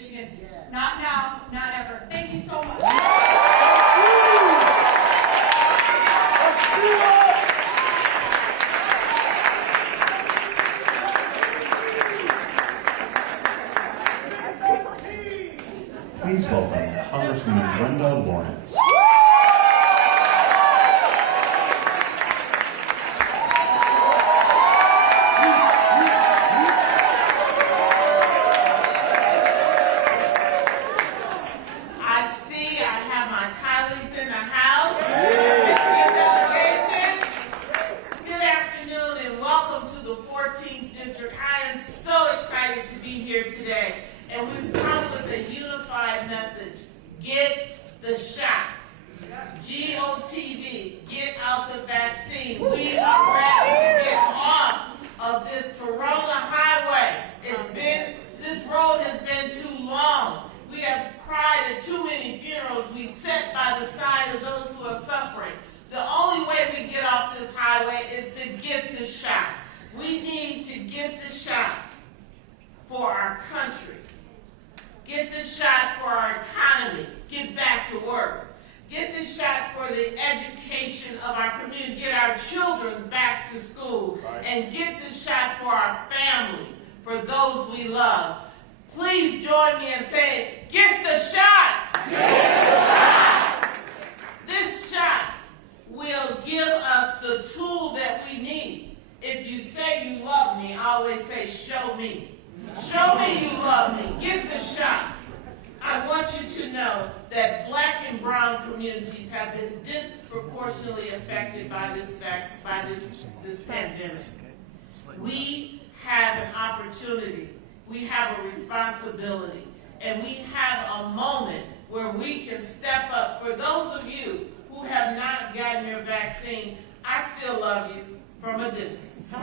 Michigan. Not now, not ever. Thank you so much. Please welcome Congresswoman Brenda Lawrence. Today, and we've come with a unified message. Get the shot. GOTV, get out the vaccine. We are ready to get off of this corona highway. This road has been too long. We have cried at too many funerals. We sit by the side of those who are suffering. The only way we get off this highway is to get the shot. We need to get the shot for our country. Get the shot for our economy. Get back to work. Get the shot for the education of our community. Get our children back to school. Right. And get the shot for our families, for those we love. Please join me in saying, get the shot! Get the shot! This shot will give us the tool that we need. If you say you love me, I always say, show me. Show me you love me. Get the shot. I want you to know that Black and brown communities have been disproportionately affected by this pandemic. We have an opportunity. We have a responsibility. And we have a moment where we can step up. For those of you who have not gotten your vaccine, I still love you from a distance.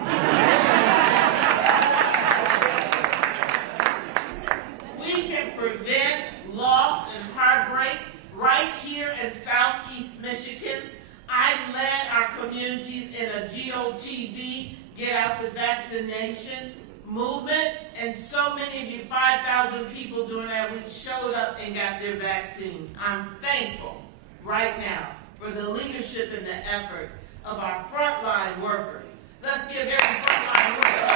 We can prevent loss and heartbreak right here in Southeast Michigan. I led our communities in a GOTV, Get Out the Vaccination movement, and so many of you, 5,000 people during that week, showed up and got their vaccine. I'm thankful right now for the leadership and the efforts of our frontline workers. Let's give every frontline worker.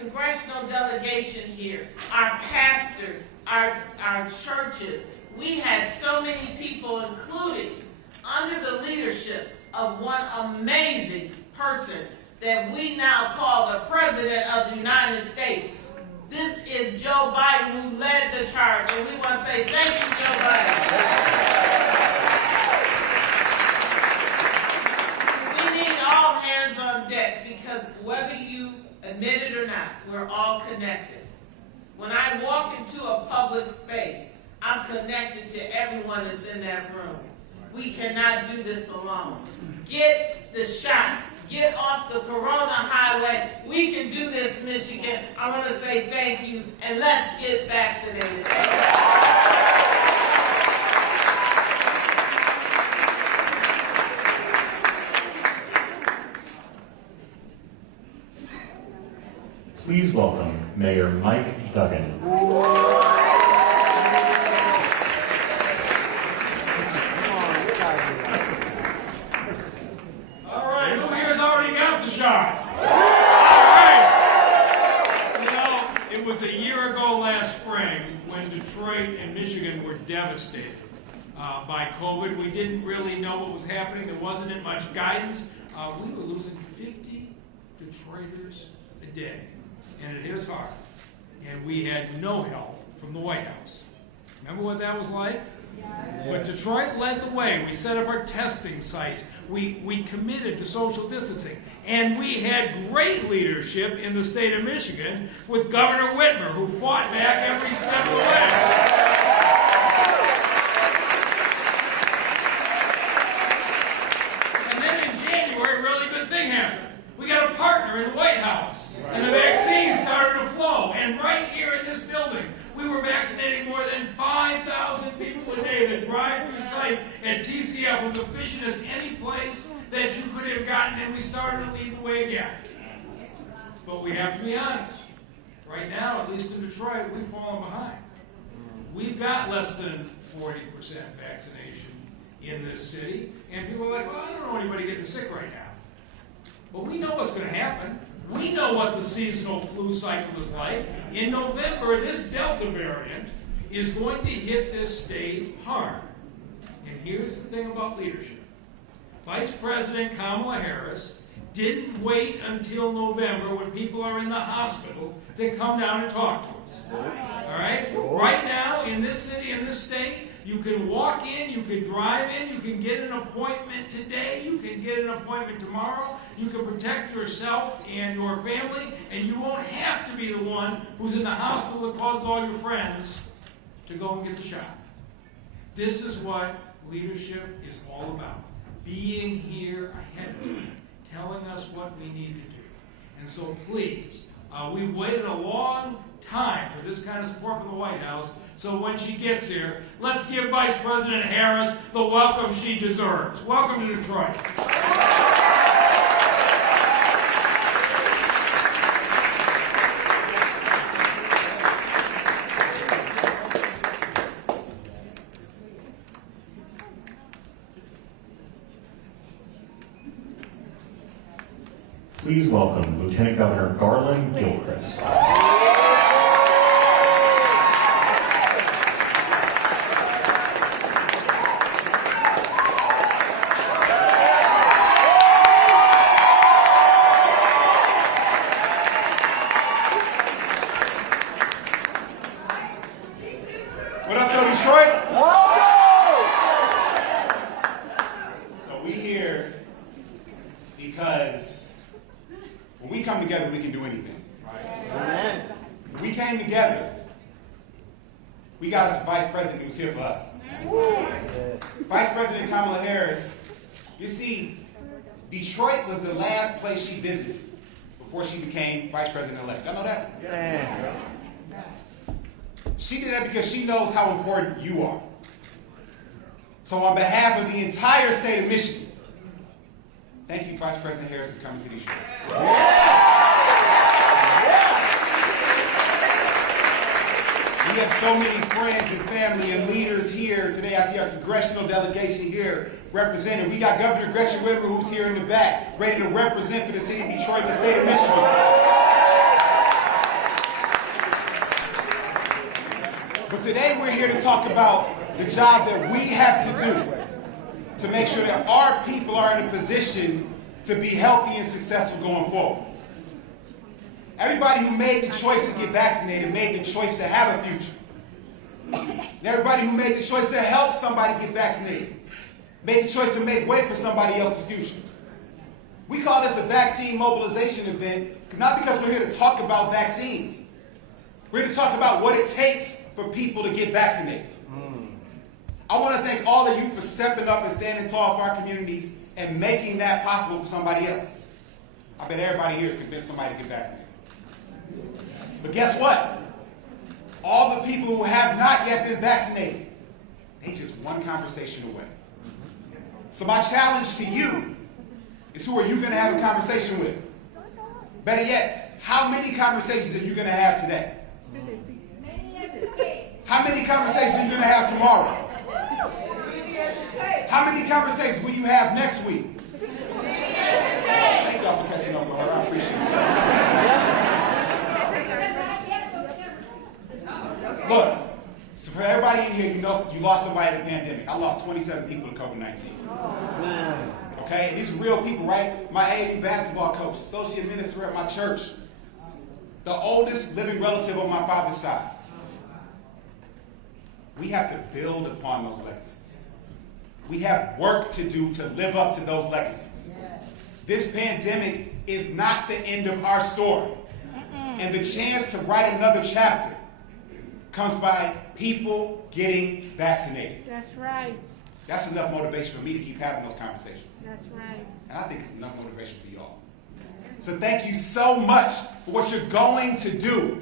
Congressional delegation here, our pastors, our churches. We had so many people, including under the leadership of one amazing person that we now call the President of the United States. This is Joe Biden, who led the charge, and we want to say thank you, Joe Biden. We need all hands on deck, because whether you admit it or not, we're all connected. When I walk into a public space, I'm connected to everyone that's in that room. We cannot do this alone. Get the shot. Get off the corona highway. We can do this, Michigan. I want to say thank you, and let's get vaccinated. Please welcome Mayor Mike Duggan. All right, who here's already got the shot? All right. You know, it was a year ago last spring when Detroit and Michigan were devastated by COVID. We didn't really know what was happening. There wasn't much guidance. We were losing 50 Detroiters a day. And it hit us hard. And we had no help from the White House. Remember what that was like? Yeah. But Detroit led the way. We set up our testing sites. We committed to social distancing. And we had great leadership in the state of Michigan with Governor Whitmer, who fought back every step of the way. And then in January, a really good thing happened. We got a partner in the White House. And the vaccines started to flow. And right here in this building, we were vaccinating more than 5,000 people a day. The drive-through site site at TCF was efficient as any place that you could have gotten, and we started to lead the way again. But we have to be honest. Right now, at least in Detroit, we've fallen behind. We've got less than 40% vaccination in this city, and people are like, well, I don't know anybody getting sick right now. Well, we know what's going to happen. We know what the seasonal flu cycle is like. In November, this Delta variant is going to hit this state hard. And here's the thing about leadership. Vice President Kamala Harris didn't wait until November when people are in the hospital to come down and talk to us. All right? Right now, in this city, in this state, you can walk in, you can drive in, you can get an appointment today, you can get an appointment tomorrow, you can protect yourself and your family, and you won't have to be the one who's in the hospital that causes all your friends to go and get the shot. This is what leadership is all about. Being here ahead of time, telling us what we need to do. And so please, we've waited a long time for this kind of support from the White House, so when she gets here, let's give Vice President Harris the welcome she deserves. Welcome to Detroit. Please welcome Lieutenant Governor Garland Gilchrist. What up, though, Detroit? So we here because when we come together, we can do anything. Right? When we came together, we got us a vice president who was here for us. Vice President Kamala Harris, you see, Detroit was the last place she visited before she became vice president-elect. Y'all know that? Yeah. She did that because she knows how important you are. So on behalf of the entire state of Michigan, thank you, Vice President Harris, for coming to Detroit. We have so many friends and family and leaders here today. I see our congressional delegation here represented. We got Governor Gretchen Whitmer, who's here in the back, ready to represent for the city of Detroit and the state of Michigan. But today we're here to talk about the job that we have to do to make sure that our people are in a position to be healthy and successful going forward. Everybody who made the choice to get vaccinated made the choice to have a future. And everybody who made the choice to help somebody get vaccinated made the choice to make way for somebody else's future. We call this a vaccine mobilization event, not because we're here to talk about vaccines. We're here to talk about what it takes for people to get vaccinated. I want to thank all of you for stepping up and standing tall for our communities and making that possible for somebody else. I bet everybody here is convinced somebody to get vaccinated. But guess what? All the people who have not yet been vaccinated, they just one conversation away. So my challenge to you is, who are you going to have a conversation with? Better yet, how many conversations are you going to have today? How many conversations are you going to have tomorrow? How many conversations will you have next week? Thank y'all for catching on, Lord. I appreciate it. Look, so for everybody in here, you know you lost somebody in the pandemic. I lost 27 people to COVID-19. Okay, and these are real people, right? My AAU basketball coach, associate minister at my church, the oldest living relative on my father's side. We have to build upon those legacies. We have work to do to live up to those legacies. This pandemic is not the end of our story. And the chance to write another chapter comes by people getting vaccinated. That's right. That's enough motivation for me to keep having those conversations. That's right. And I think it's enough motivation for y'all. So thank you so much for what you're going to do,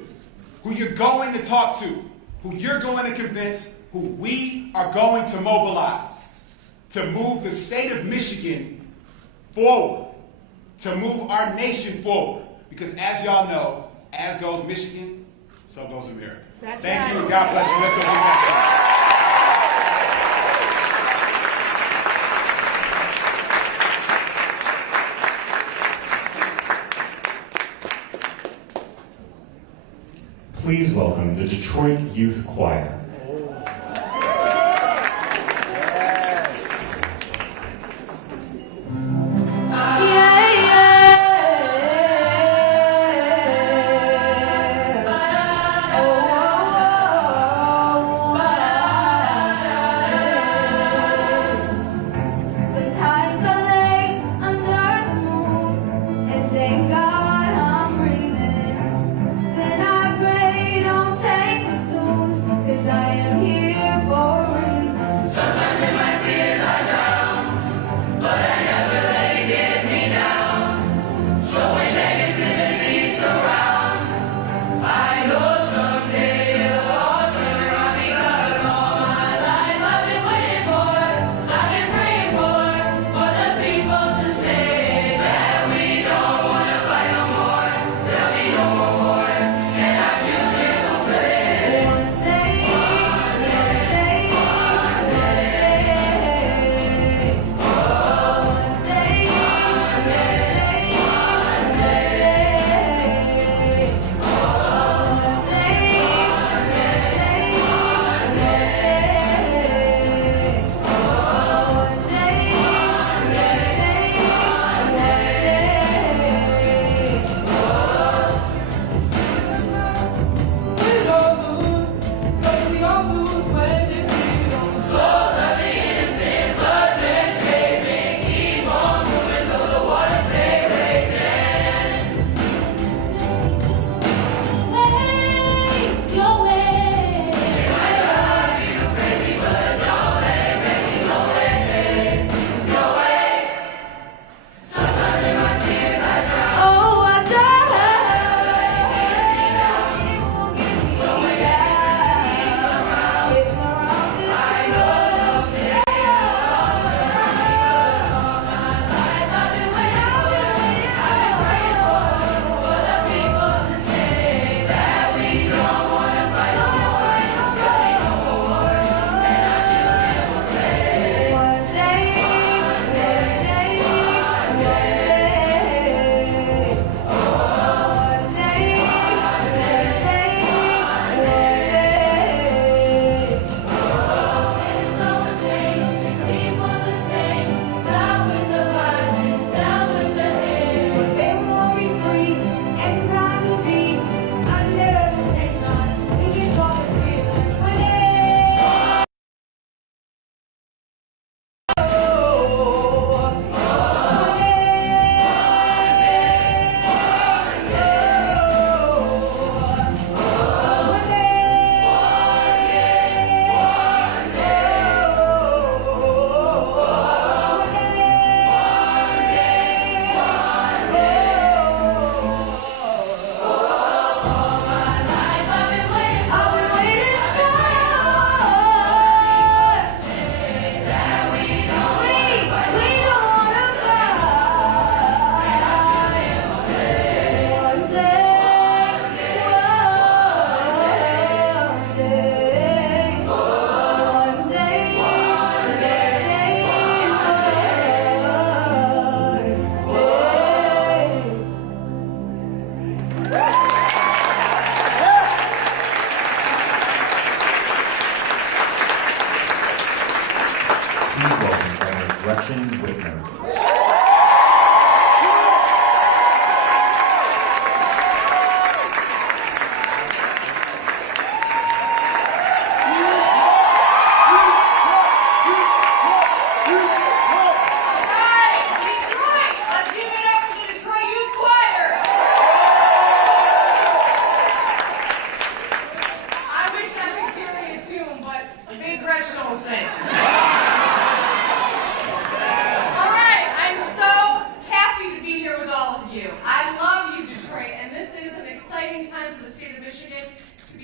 who you're going to talk to, who you're going to convince, who we are going to mobilize. to move the state of Michigan forward, to move our nation forward. Because as y'all know, as goes Michigan, so goes America. Thank you, and God bless you. Let's go get back. Please welcome the Detroit Youth Choir.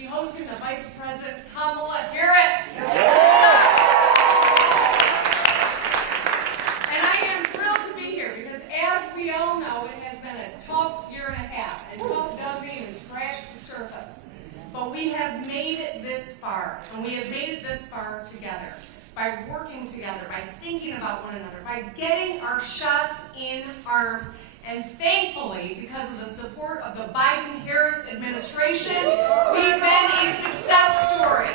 hosting the Vice President Kamala Harris. work together, by working together, by thinking about one another, by getting our shots in arms. And thankfully, because of the support of the Biden-Harris administration, we've been a success story.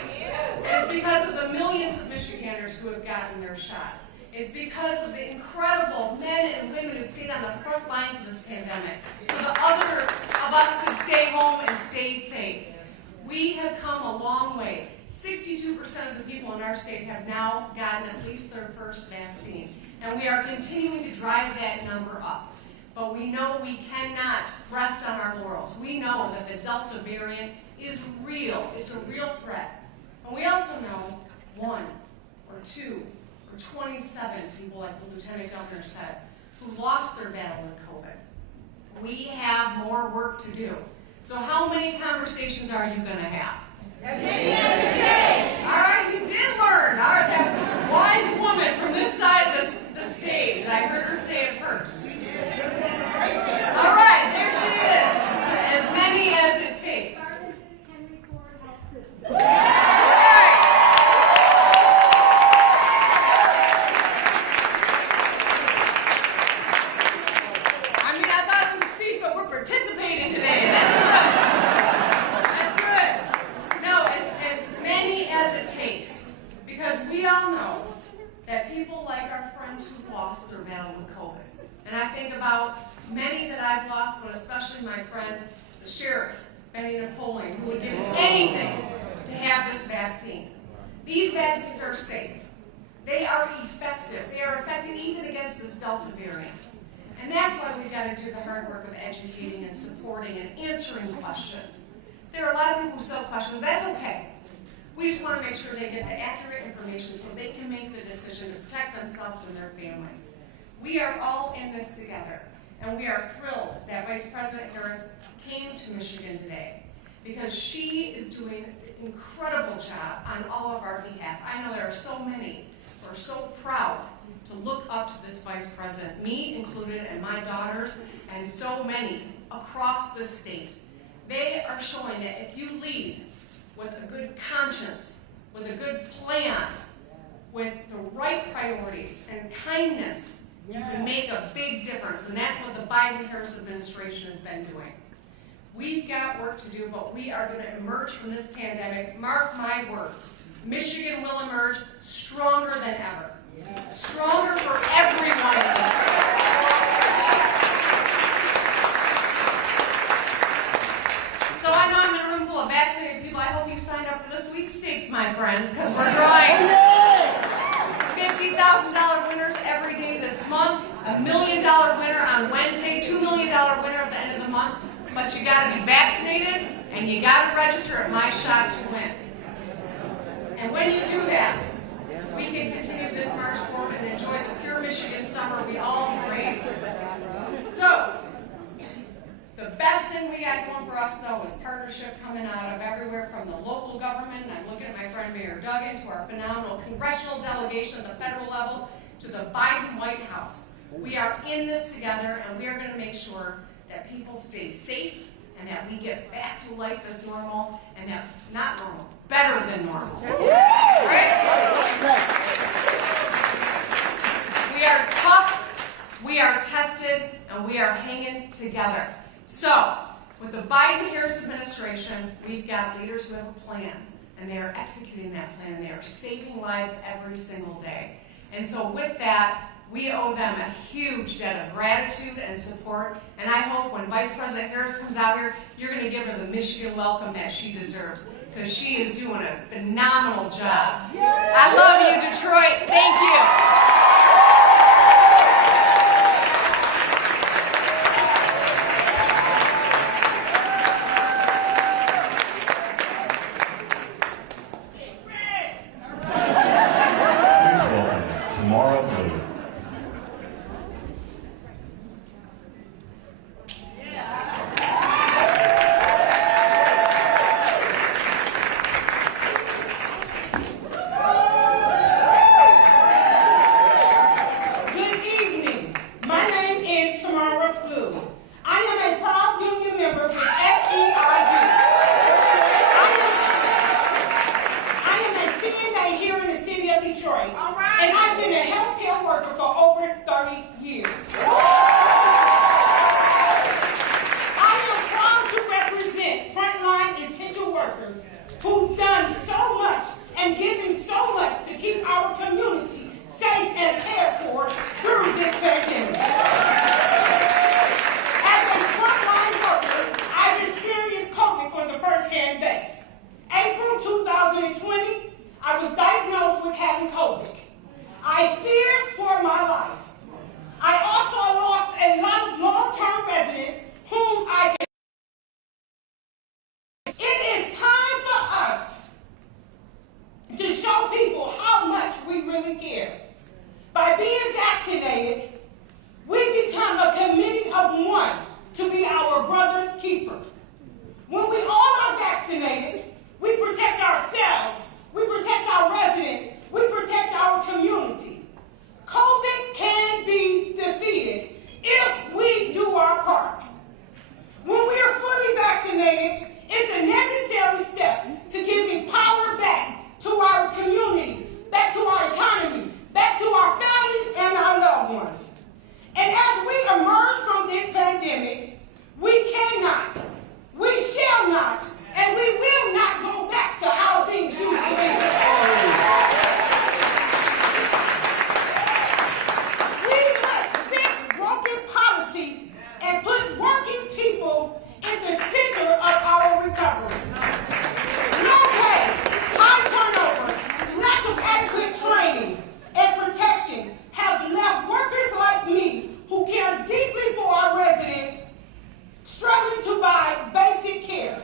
It's because of the millions of Michiganders who have gotten their shots. It's because of the incredible men and women who stayed on the front lines of this pandemic, so the others of us could stay home and stay safe. We have come a long way. 62% of the people in our state have now gotten at least their first vaccine, and we are continuing to drive that number up. But we know we cannot rest on our laurels. We know that the Delta variant is real. It's a real threat. And we also know 1 or 2 or 27 people, like the Lieutenant Governor said, who lost their battle with COVID. We have more work to do. So how many conversations are you going to have? All right, you did learn. All right, that wise woman from this side of the stage, I heard her say it first. All right, there she is. As many as it takes. And I think about many that I've lost, but especially my friend, the sheriff, Benny Napoleon, who would give anything to have this vaccine. These vaccines are safe. They are effective. They are effective even against this Delta variant. And that's why we've got to do the hard work of educating and supporting and answering questions. There are a lot of people who still questions. That's okay. We just want to make sure they get the accurate information so they can make the decision to protect themselves and their families. We are all in this together, and we are thrilled that Vice President Harris came to Michigan today because she is doing an incredible job on all of our behalf. I know there are so many who are so proud to look up to this Vice President, me included and my daughters, and so many across the state. They are showing that if you lead with a good conscience, with a good plan, with the right priorities and kindness, you can make a big difference, and that's what the Biden-Harris administration has been doing. We've got work to do, but we are going to emerge from this pandemic. Mark my words, Michigan will emerge stronger than ever. Stronger for everyone in the state. So I know I'm in a room full of vaccinated people. I hope you signed up for this week's stakes, my friends, because we're drawing $50,000 winners every day this month, $1 million winner on Wednesday, $2 million winner at the end of the month. But you got to be vaccinated and you got to register at My Shot to Win. And when you do that, we can continue this march forward and enjoy the pure Michigan summer we all crave. So, the best thing we got going for us, though, is partnership coming out of everywhere from the local government, and I'm looking at my friend Mayor Duggan, to our phenomenal congressional delegation at the federal level, to the Biden White House. We are in this together, and we are going to make sure that people stay safe and that we get back to life as normal, and that, not normal, better than normal. Right? We are tough, we are tested, and we are hanging together. So, with the Biden-Harris administration, we've got leaders who have a plan, and they are executing that plan. They are saving lives every single day. And so with that, we owe them a huge debt of gratitude and support, and I hope when Vice President Harris comes out here, you're going to give her the Michigan welcome that she deserves, because she is doing a phenomenal job. I love you, Detroit. Thank you. Detroit. All right. And I've been a healthcare worker for over 30 years. I am proud to represent frontline essential workers who've done so much and given so much to keep our community safe and cared for through this pandemic. As a frontline worker, I've experienced COVID on the first-hand base. April 2020, I was diagnosed with having COVID. I feared for my life. I also lost a lot of long-term residents whom I can. It is time for us to show people how much we really care. By being vaccinated, we become a committee of one to be our brother's keeper. When we all are vaccinated, we protect ourselves, we protect our residents, we protect our community. COVID can be defeated if we do our part. When we are fully vaccinated, it's a necessary step to giving power back to our community, back to our economy, back to our families and our loved ones. And as we emerge from this pandemic, we cannot, we shall not, and we will not go back to how things used to be. We must fix broken policies and put working people in the center of our recovery. Low pay, high turnover, lack of adequate training and protection have left workers like me who care deeply for our residents struggling to buy basic care.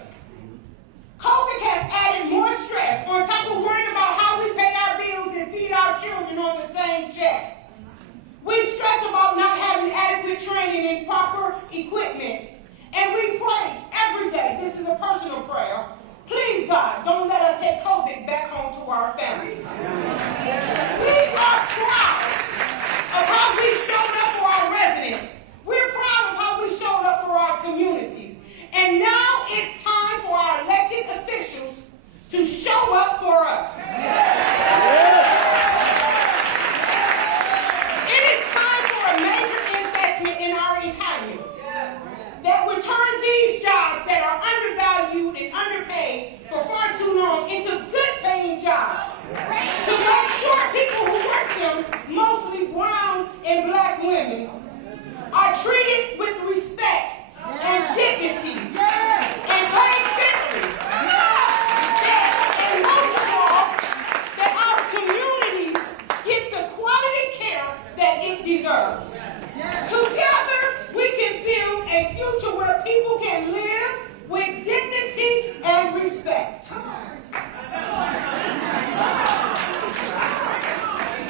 COVID has added more stress on top of worrying about how we pay our bills and feed our children on the same check. We stress about not having adequate training and proper equipment. And we pray every day, this is a personal prayer, please God, don't let us take COVID back home to our families. We are proud of how we showed up for our residents. We're proud of how we showed up for our communities. And now it's time for our elected officials to show up for us. It is time for a major investment in our economy that would turn these jobs that are undervalued and underpaid for far too long into good-paying jobs. To make sure people who work them, mostly brown and black women, are treated with respect and dignity and paid fairly. And most of all, that our communities get the quality care that it deserves. Together, we can build a future where people can live with dignity and respect.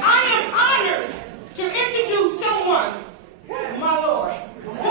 I am honored to introduce someone, my Lord, who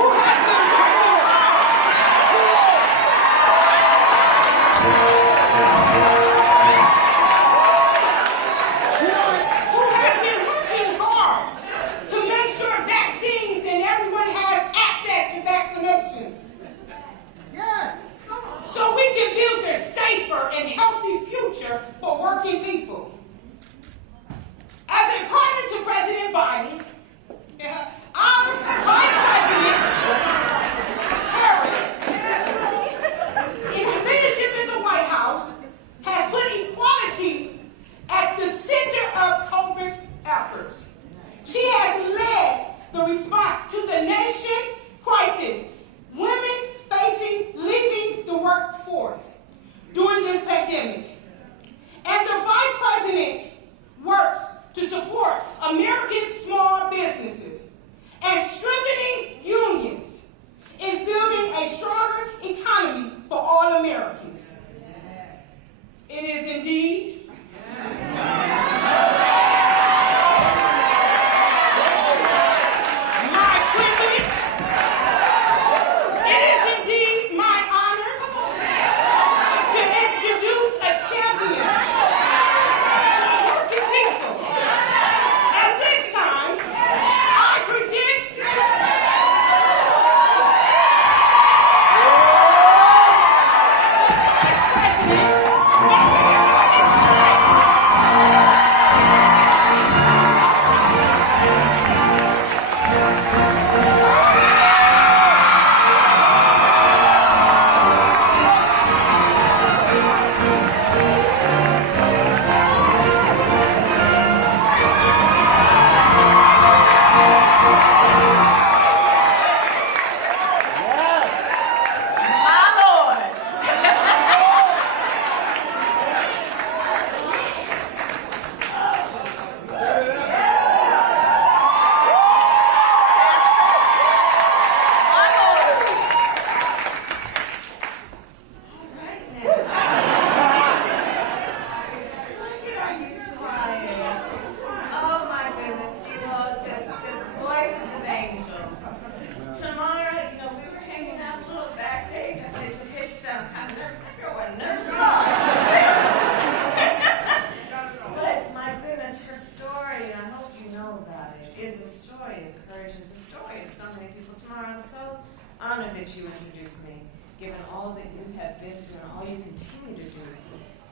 is a story of courage, is the story of so many people. Tamara, I'm so honored that you introduced me, given all that you have been through and all you continue to do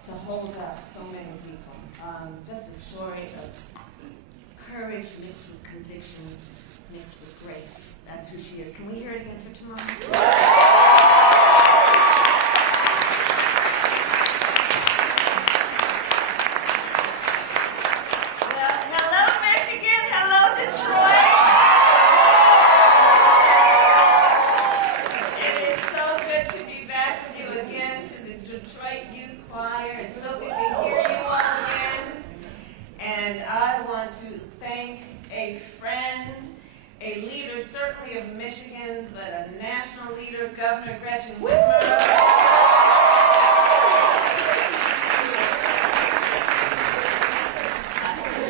to hold up so many people. Just a story of courage mixed with conviction, mixed with grace. That's who she is. Can we hear it again for Tamara? Governor Gretchen Whitmer.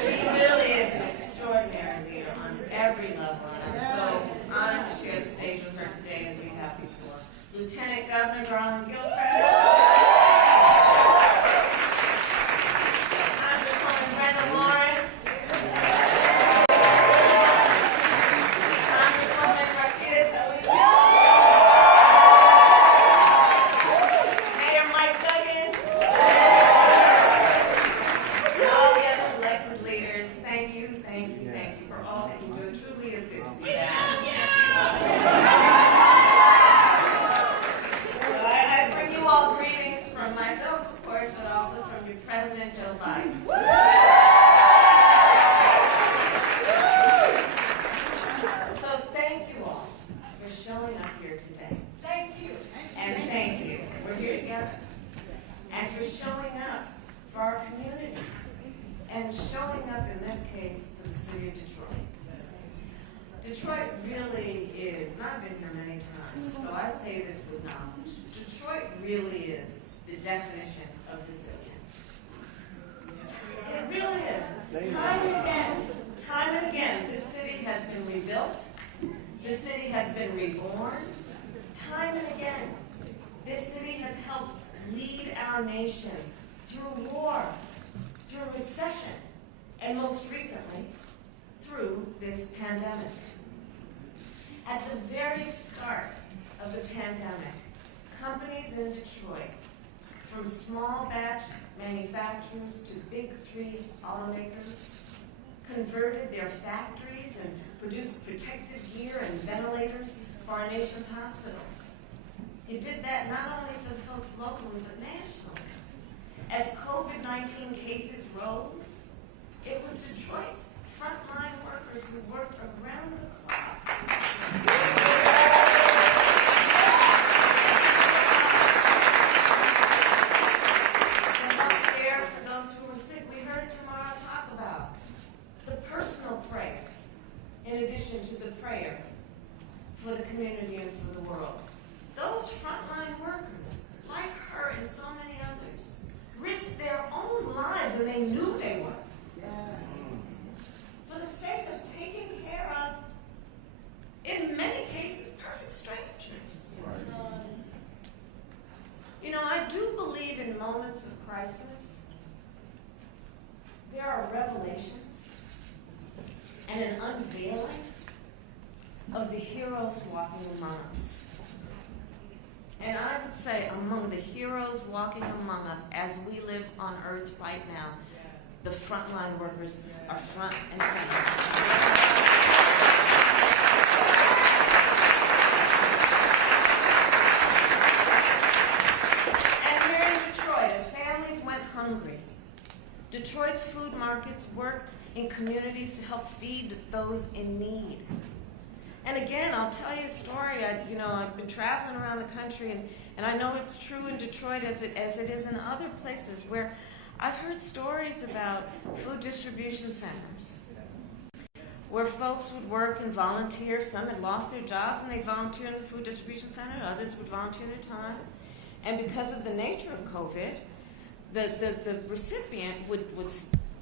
She really is an extraordinary leader on every level, and I'm so honored to share the stage with her today as we have before. Lieutenant Governor Roland Congresswoman Brenda Lawrence, and showing up in this case for the city of Detroit. Detroit really is, and I've been here many times, so I say this with knowledge. Detroit really is the definition of resilience. It really is. Time and again, this city has been rebuilt. This city has been reborn. Time and again, this city has helped lead our nation through war, through recession, and most recently, through this pandemic. At the very start of the pandemic, companies in Detroit, from small batch manufacturers to big three automakers, converted their factories and produced protective gear and ventilators for our nation's hospitals. You did that not only for the folks locally, but nationally. As COVID-19 cases rose, it was Detroit's frontline workers who worked around the clock to help care for those who were sick. We heard Tamara talk about the personal prayer, in addition to the prayer for the community and for the world. Those frontline workers, like her and so many others, risked their own lives, and they knew they were, for the sake of taking care of, in many cases, perfect strangers. You know, I do believe in moments of crisis, there are revelations and an unveiling of the heroes walking among us. And I would say among the heroes walking among us as we live on earth right now, the frontline workers are front and center. And here in Detroit, as families went hungry, Detroit's food markets worked in communities to help feed those in need. And again, I'll tell you a story. I've been traveling around the country, and I know it's true in Detroit as it is in other places, where I've heard stories about food distribution centers, where folks would work and volunteer. Some had lost their jobs and they volunteered in the food distribution center. Others would volunteer their time. And because of the nature of COVID, the recipient would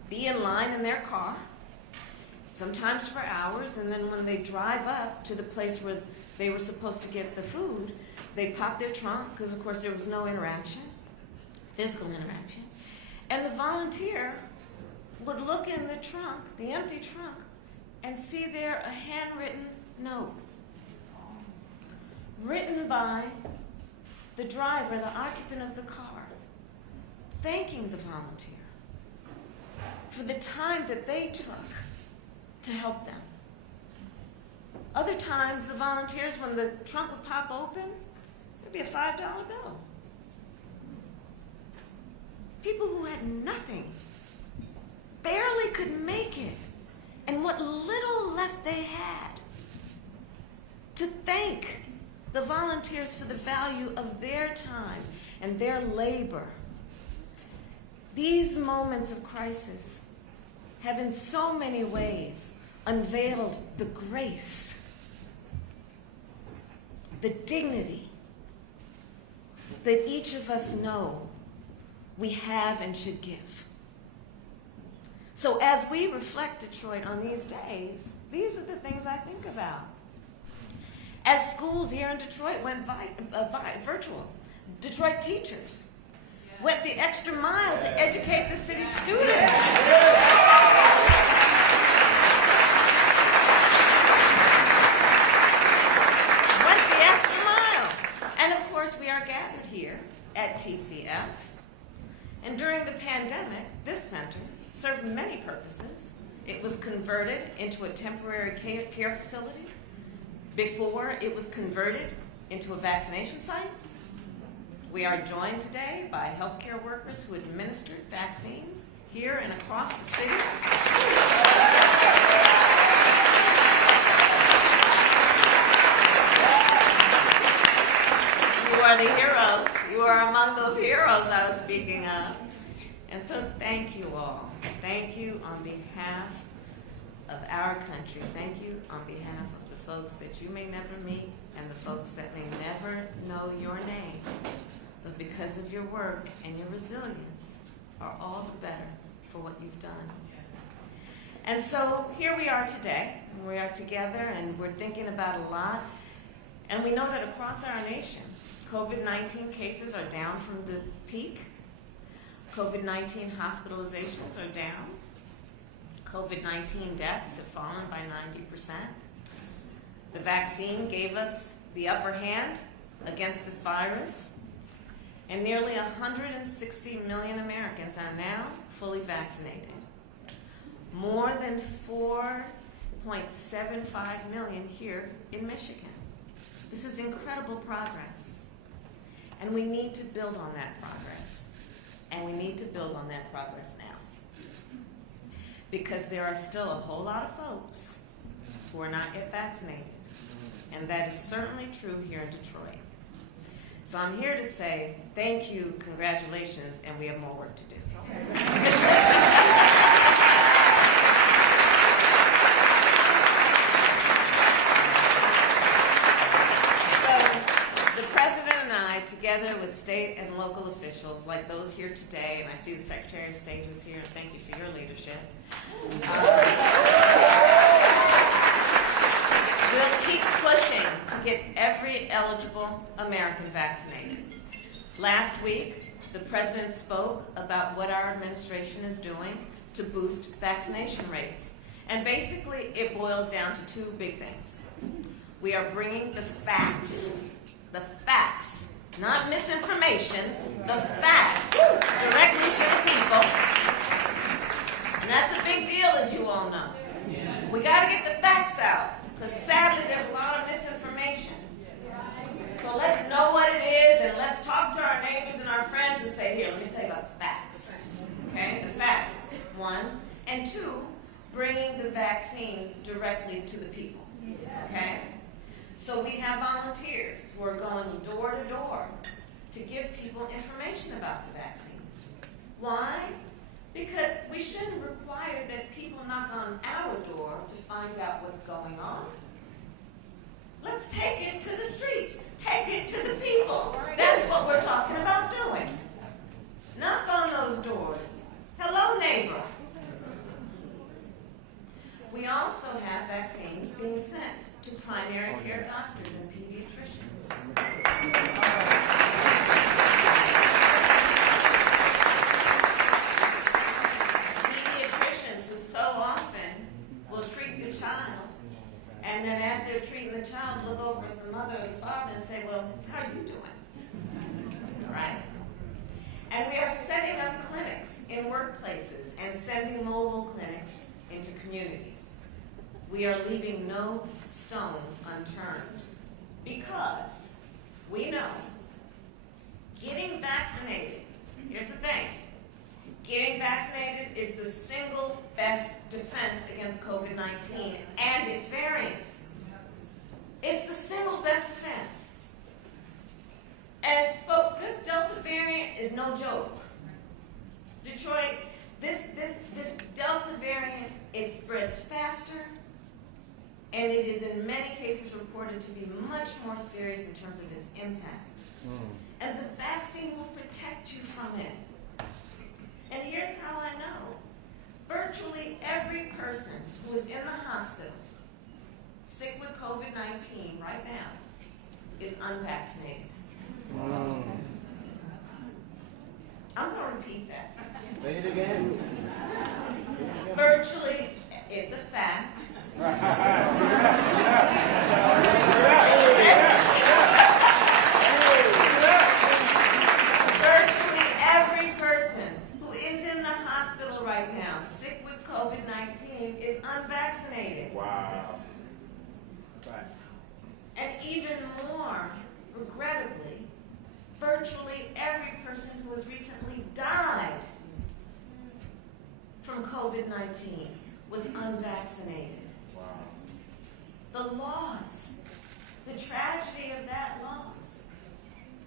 be in line in their car, sometimes for hours, and then when they drive up to the place where they were supposed to get the food, they pop their trunk, because of course there was no interaction, physical interaction, and the volunteer would look in the trunk, the empty trunk, and see there a handwritten note written by the driver, the occupant of the car, thanking the volunteer for the time that they took to help them. Other times, the volunteers, when the trunk would pop open, there'd be a $5 bill. People who had nothing, barely could make it, and what little left they had, to thank the volunteers for the value of their time and their labor. These moments of crisis have in so many ways unveiled the grace, the dignity that each of us know we have and should give. So as we reflect Detroit on these days, these are the things I think about. As schools here in Detroit went virtual, Detroit teachers went the extra mile to educate the city students. Went the extra mile. And of course, we are gathered here at TCF. And during the pandemic, this center served many purposes. It was converted into a temporary care facility. Before, it was converted into a vaccination site. We are joined today by healthcare workers who administered vaccines here and across the city. You are the heroes. You are among those heroes I was speaking of. And so thank you all. Thank you on behalf of our country. Thank you on behalf of the folks that you may never meet and the folks that may never know your name. But because of your work and your resilience, are all the better for what you've done. And so here we are today. We are together and we're thinking about a lot. And we know that across our nation, COVID-19 cases are down from the peak. COVID-19 hospitalizations are down. COVID-19 deaths have fallen by 90%. The vaccine gave us the upper hand against this virus. And nearly 160 million Americans are now fully vaccinated. More than 4.75 million here in Michigan. This is incredible progress. And we need to build on that progress. And we need to build on that progress now. Because there are still a whole lot of folks who are not yet vaccinated. And that is certainly true here in Detroit. So I'm here to say thank you, congratulations, and we have more work to do. So the President and I, together with state and local officials, like those here today, and I see the Secretary of State who's here, and thank you for your leadership. We'll keep pushing to get every eligible American vaccinated. Last week, the President spoke about what our administration is doing to boost vaccination rates. And basically, it boils down to two big things. We are bringing the facts, not misinformation, the facts directly to the people. And that's a big deal, as you all know. We got to get the facts out. Because sadly, there's a lot of misinformation. So let's know what it is, and let's talk to our neighbors and our friends and say, here, let me tell you about the facts. Okay, the facts, one. And two, bringing the vaccine directly to the people. Okay? So we have volunteers who are going door to door to give people information about the vaccines. Why? Because we shouldn't require that people knock on our door to find out what's going on. Let's take it to the streets. Take it to the people. That's what we're talking about doing. Knock on those doors. Hello, neighbor. We also have vaccines being sent to primary care doctors and pediatricians. Pediatricians who so often will treat the child And then as they're treating the child, look over at the mother or the father and say, well, how are you doing? Right? And we are setting up clinics in workplaces and sending mobile clinics into communities. We are leaving no stone unturned because we know getting vaccinated, here's the thing, getting vaccinated is the single best defense against COVID-19 and its variants. It's the single best defense. And folks, this Delta variant is no joke. Detroit, this Delta variant, it spreads faster, and it is in many cases reported to be much more serious in terms of its impact. And the vaccine will protect you from it. And here's how I know. Virtually every person who is in the hospital sick with COVID-19 right now is unvaccinated. I'm going to repeat that. Say it again. Virtually, it's a fact. Virtually every person who is in the hospital right now, sick with COVID-19, is unvaccinated. Wow. And even more, regrettably, virtually every person who has recently died from COVID-19 was unvaccinated. Wow. The loss, the tragedy of that loss.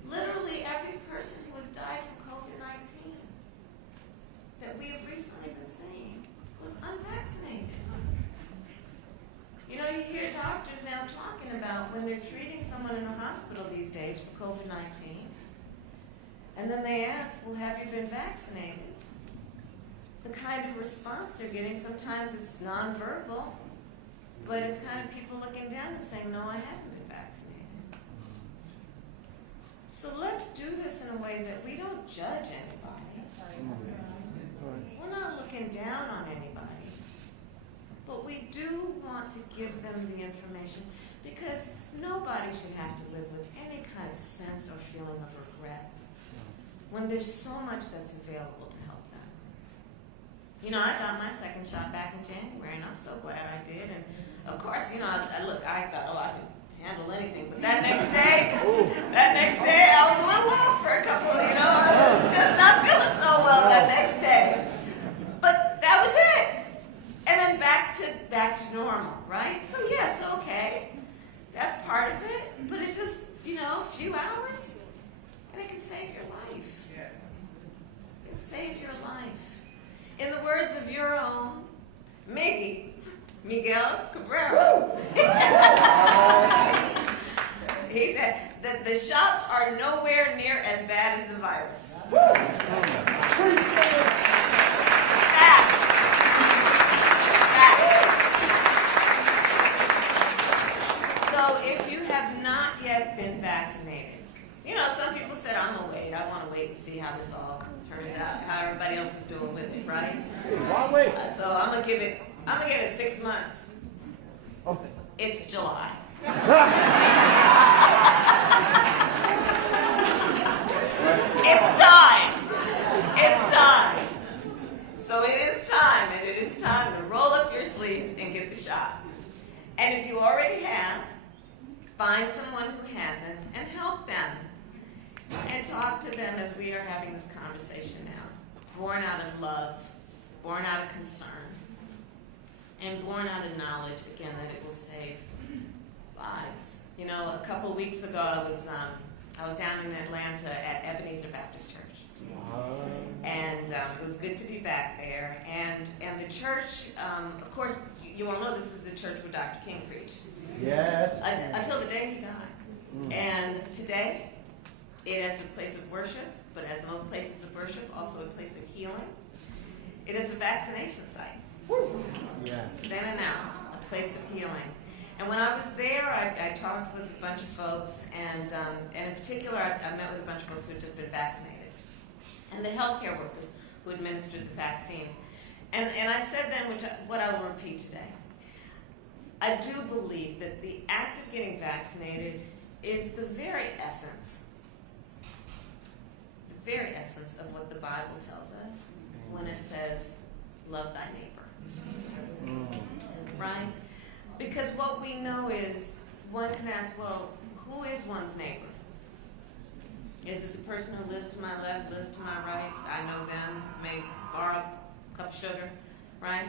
Literally every person who has died from COVID-19 that we have recently been seeing was unvaccinated. You know, you hear doctors now talking about when they're treating someone in the hospital these days for COVID-19, and then they ask, well, have you been vaccinated? The kind of response they're getting, sometimes it's nonverbal, but it's kind of people looking down and saying, no, I haven't been vaccinated. So let's do this in a way that we don't judge anybody. We're not looking down on anybody. But we do want to give them the information because nobody should have to live with any kind of sense or feeling of regret when there's so much that's available to help them. You know, I got my second shot back in January, and I'm so glad I did. And of course, you know, I thought, oh, I could handle anything. But that next day, I was a little off for a couple, you know, I was just not feeling so well that next day. But that was it. And then back to normal, right? So yes, okay, that's part of it, but it's just, you know, a few hours, and it can save your life. It can save your life. In the words of your own Miguel Cabrera, he said that the shots are nowhere near as bad as the virus. So if you have not yet been vaccinated, you know, some people said, I'm going to wait. I want to wait and see how this all turns out, how everybody else is doing with it, right? Why wait? So I'm going to give it 6 months. Okay. It's July. It's time. It's time. So it is time, and it is time to roll up your sleeves and get the shot. And if you already have, find someone who hasn't and help them. And talk to them as we are having this conversation now. Born out of love, born out of concern, and born out of knowledge, again, that it will save lives. You know, a couple weeks ago, I was down in Atlanta at Ebenezer Baptist Church. And it was good to be back there. And the church, of course, you all know this is the church where Dr. King preached. Yes. Until the day he died. And today, it is a place of worship, but as most places of worship, also a place of healing. It is a vaccination site. Yeah. Then and now, a place of healing. And when I was there, I talked with a bunch of folks, and in particular, I met with a bunch of folks who had just been vaccinated, and the healthcare workers who administered the vaccines. And I said then, what I will repeat today, I do believe that the act of getting vaccinated is the very essence of what the Bible tells us when it says, love thy neighbor. Right? Because what we know is, one can ask, well, who is one's neighbor? Is it the person who lives to my left, lives to my right? I know them, may borrow a cup of sugar, right?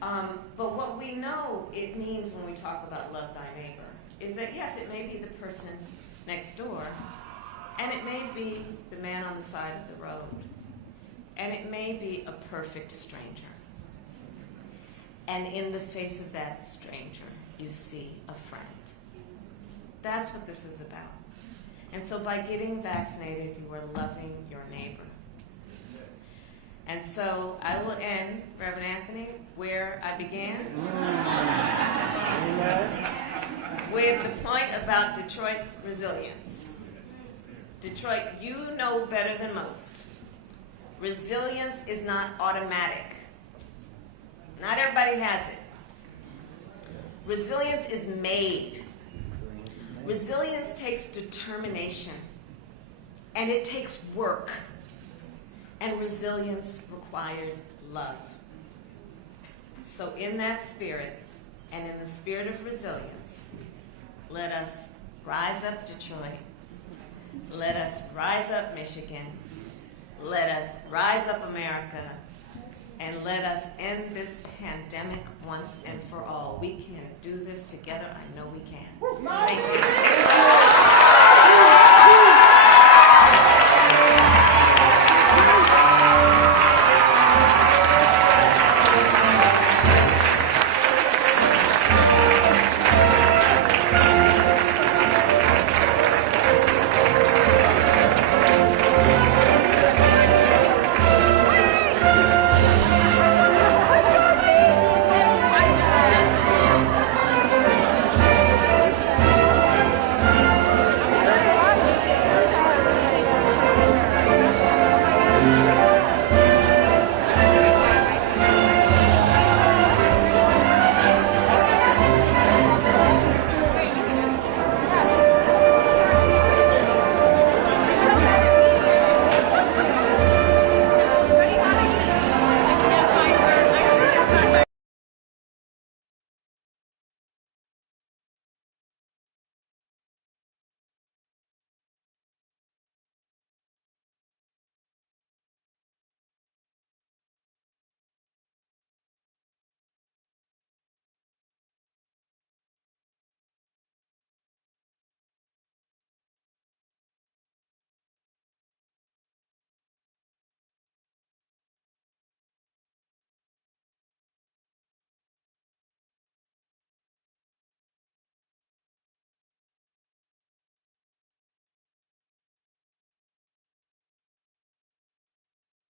But what we know it means when we talk about love thy neighbor is that, yes, it may be the person next door, and it may be the man on the side of the road, and it may be a perfect stranger. And in the face of that stranger, you see a friend. That's what this is about. And so by getting vaccinated, you are loving your neighbor. And so I will end, Reverend Anthony, where I began, with the point about Detroit's resilience. Detroit, you know better than most. Resilience is not automatic. Not everybody has it. Resilience is made. Resilience takes determination, and it takes work, and resilience requires love. So in that spirit, and in the spirit of resilience, let us rise up Detroit, let us rise up Michigan, let us rise up America, and let us end this pandemic once and for all. We can do this together. I know we can. Thank you.